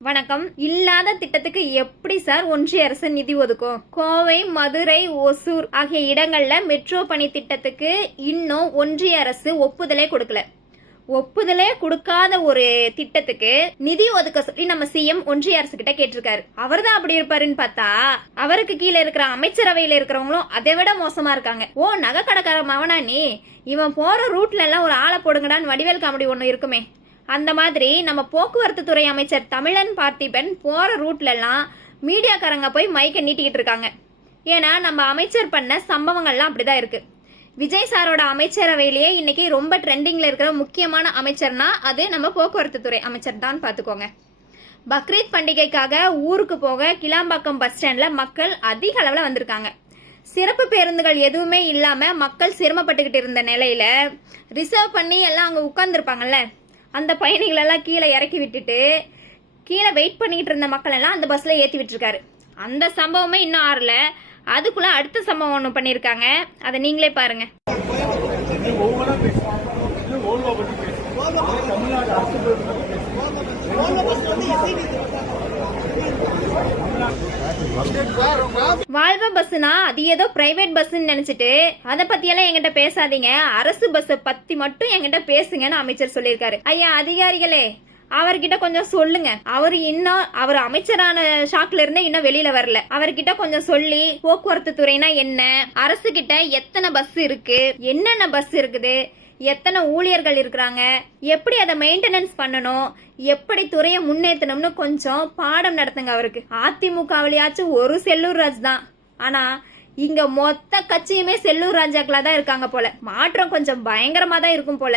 வணக்கம். இல்லாத திட்டத்துக்கு எப்படி சார் ஒன்றிய அரசு நிதி ஒதுக்கும்? கோவை, மதுரை, ஒசூர் ஆகிய இடங்கள்ல மெட்ரோ பணி திட்டத்துக்கு இன்னும் ஒன்றிய அரசு ஒப்புதலே கொடுக்கல. ஒப்புதலே கொடுக்காத ஒரு திட்டத்துக்கு நிதி ஒதுக்க சொல்லி நம்ம சிஎம் ஒன்றிய அரசு கிட்ட கேட்டிருக்காரு. அவர் தான் அப்படி இருப்பாருன்னு பார்த்தா அவருக்கு கீழே இருக்கிற அமைச்சரவையில இருக்கிறவங்களும் அதை விட மோசமா இருக்காங்க. ஓ, நகை கடைக்கார மவனா நீ? இவன் போற ரூட்ல எல்லாம் ஒரு ஆளை போடுங்கடான்னு வடிவேல் காமெடி ஒண்ணு இருக்குமே, அந்த மாதிரி நம்ம போக்குவரத்து துறை அமைச்சர் தமிழன் பார்த்திபன் போற ரூட்ல எல்லாம் மீடியாக்காரங்க போய் மைக்க நீட்டிக்கிட்டு இருக்காங்க. ஏன்னா நம்ம அமைச்சர் பண்ண சம்பவங்கள்லாம் அப்படிதான் இருக்கு. விஜய் சாரோட அமைச்சரவையிலேயே இன்னைக்கு ரொம்ப ட்ரெண்டிங்ல இருக்கிற முக்கியமான அமைச்சர்னா அது நம்ம போக்குவரத்து துறை அமைச்சர் தான் பாத்துக்கோங்க. பக்ரீத் பண்டிகைக்காக ஊருக்கு போக கிளாம்பாக்கம் பஸ் ஸ்டாண்ட்ல மக்கள் அதிக அளவுல வந்திருக்காங்க. சிறப்பு பேருந்துகள் எதுவுமே இல்லாம மக்கள் சிரமப்பட்டுக்கிட்டு இருந்த நிலையில ரிசர்வ் பண்ணி எல்லாம் அங்க உட்கார்ந்துருப்பாங்கல்ல, அந்த பயணிகள் எல்லாம் கீழே இறக்கி விட்டுட்டு கீழே வெயிட் பண்ணிட்டு இருந்த மக்கள் எல்லாம் அந்த பஸ்ல ஏத்தி விட்டுருக்காரு. அந்த சம்பவமே இன்னும் ஆறல. அதுக்குள்ள அடுத்த சம்பவம் ஒண்ணு பண்ணிருக்காங்க, அதை நீங்களே பாருங்க. வால்வா பஸ்னா அது ஏதோ பிரைவேட் பஸ் நினைச்சிட்டு அதை பத்தி எல்லாம் என்கிட்ட பேசாதீங்க, அரசு பஸ் பத்தி மட்டும் என்கிட்ட பேசுங்கன்னு அமைச்சர் சொல்லியிருக்காரு. ஐயா அதிகாரிகளே, அவர்கிட்ட கொஞ்சம் சொல்லுங்க. அவர் அமைச்சரான ஷாக்ல இருந்தே இன்னும் வெளியில வரல. அவர்கிட்ட கொஞ்சம் சொல்லி போக்குவரத்து துறைனா என்ன, அரசு கிட்ட எத்தனை பஸ் இருக்கு, என்னென்ன பஸ் இருக்குது, எத்தனை ஊழியர்கள் இருக்கிறாங்க, எப்படி அதை மெயின்டெனன்ஸ் பண்ணணும், எப்படி துறையை முன்னேற்றணும்னு கொஞ்சம் பாடம் நடத்துங்க அவருக்கு. அதிமுகவிலேயாச்சும் ஒரு செல்லூர் ராஜ் தான், ஆனா இங்க மொத்த கட்சியுமே செல்லூர் ராஜாக்களா தான் இருக்காங்க போல. மாற்றம் கொஞ்சம் பயங்கரமா தான் இருக்கும் போல.